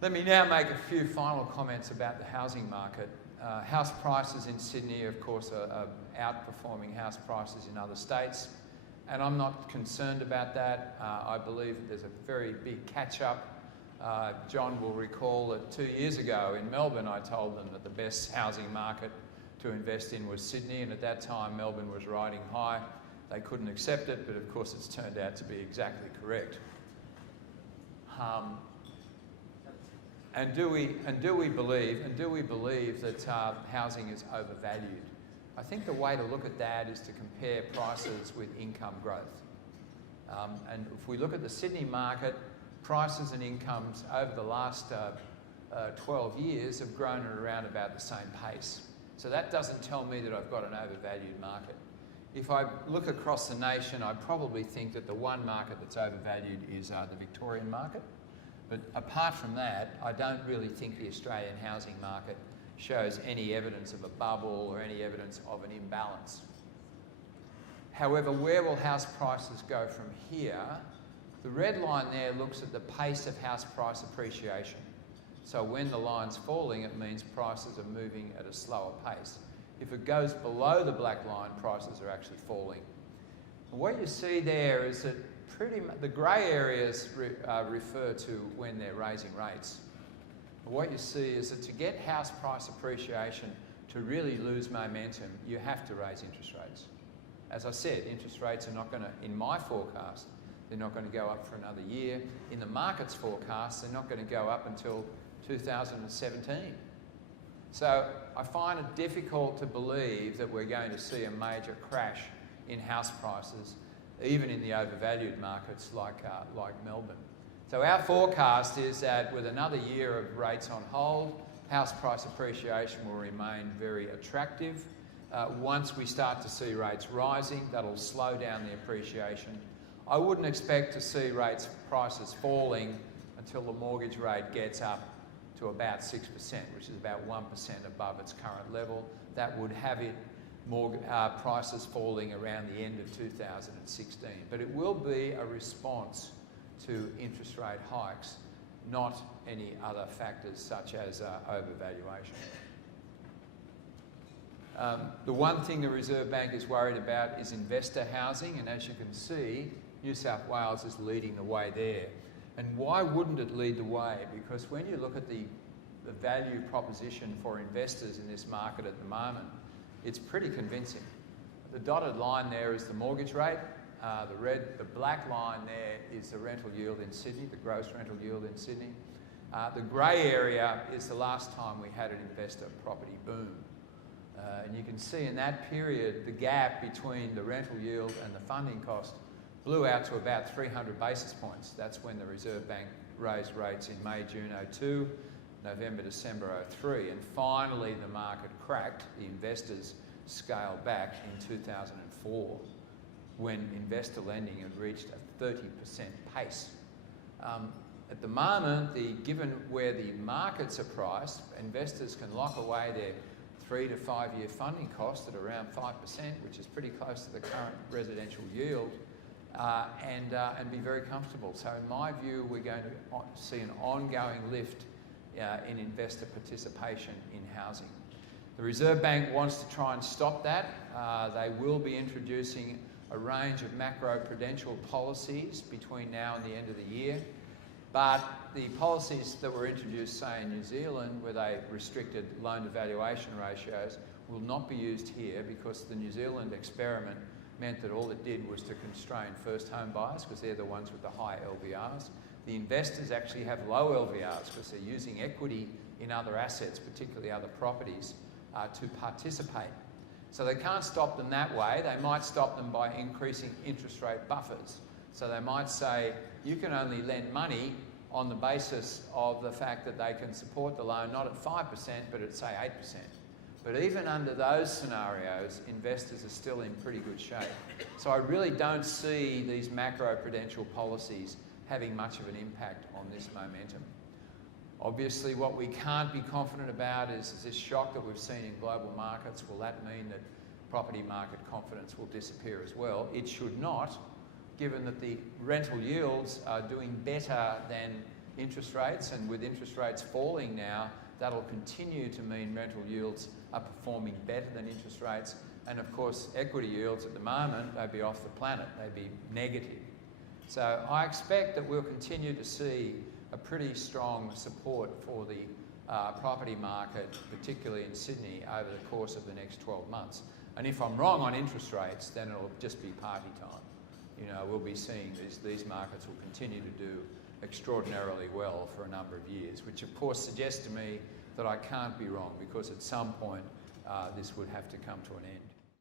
Let me now make a few final comments about the housing market. House prices in Sydney, of course, are outperforming house prices in other states, and I'm not concerned about that. I believe that there's a very big catch-up. John will recall that 2 years ago in Melbourne, I told them that the best housing market to invest in was Sydney, and at that time Melbourne was riding high. They couldn't accept it, but of course it's turned out to be exactly correct. And do we believe that housing is overvalued? I think the way to look at that is to compare prices with income growth. And if we look at the Sydney market, prices and incomes over the last 12 years have grown at around about the same pace. So that doesn't tell me that I've got an overvalued market. If I look across the nation, I probably think that the one market that's overvalued is the Victorian market. But apart from that, I don't really think the Australian housing market shows any evidence of a bubble or any evidence of an imbalance. However, where will house prices go from here? The red line there looks at the pace of house price appreciation. So when the line's falling, it means prices are moving at a slower pace. If it goes below the black line, prices are actually falling. And what you see there is that the grey areas refer to when they're raising rates. But what you see is that to get house price appreciation to really lose momentum, you have to raise interest rates. As I said, interest rates are not going to, in my forecast, they're not going to go up for another year. In the market's forecast, they're not going to go up until 2017. So I find it difficult to believe that we're going to see a major crash in house prices, even in the overvalued markets like Melbourne. So our forecast is that with another year of rates on hold, house price appreciation will remain very attractive. Once we start to see rates rising, that'll slow down the appreciation. I wouldn't expect to see prices falling until the mortgage rate gets up to about 6%, which is about 1% above its current level. That would have prices falling around the end of 2016. But it will be a response to interest rate hikes, not any other factors such as overvaluation. The one thing the Reserve Bank is worried about is investor housing, and as you can see, New South Wales is leading the way there. And why wouldn't it lead the way? Because when you look at the value proposition for investors in this market at the moment, it's pretty convincing. The dotted line there is the mortgage rate. The black line there is the rental yield in Sydney, the gross rental yield in Sydney. The grey area is the last time we had an investor property boom. And you can see in that period, the gap between the rental yield and the funding cost blew out to about 300 basis points. That's when the Reserve Bank raised rates in May, June 2002, November, December 2003, and finally the market cracked. The investors scaled back in 2004 when investor lending had reached a 30% pace. At the moment, given where the markets are priced, investors can lock away their 3 to 5 year funding cost at around 5%, which is pretty close to the current residential yield, and be very comfortable. So in my view, we're going to see an ongoing lift in investor participation in housing. The Reserve Bank wants to try and stop that. They will be introducing a range of macro-prudential policies between now and the end of the year. But the policies that were introduced, say, in New Zealand, where they restricted loan-to-valuation ratios, will not be used here because the New Zealand experiment meant that all it did was to constrain first home buyers because they're the ones with the high LVRs. The investors actually have low LVRs because they're using equity in other assets, particularly other properties, to participate. So they can't stop them that way. They might stop them by increasing interest rate buffers. So they might say, you can only lend money on the basis of the fact that they can support the loan not at 5%, but at, say, 8%. But even under those scenarios, investors are still in pretty good shape. So I really don't see these macro-prudential policies having much of an impact on this momentum. Obviously, what we can't be confident about is this shock that we've seen in global markets. Will that mean that property market confidence will disappear as well? It should not, given that the rental yields are doing better than interest rates, and with interest rates falling now, that'll continue to mean rental yields are performing better than interest rates. And of course, equity yields at the moment, they'd be off the planet, they'd be negative. So I expect that we'll continue to see a pretty strong support for the property market, particularly in Sydney, over the course of the next 12 months. And if I'm wrong on interest rates, then it'll just be party time. You know, we'll be seeing these markets will continue to do extraordinarily well for a number of years, which of course suggests to me that I can't be wrong, because at some point this would have to come to an end.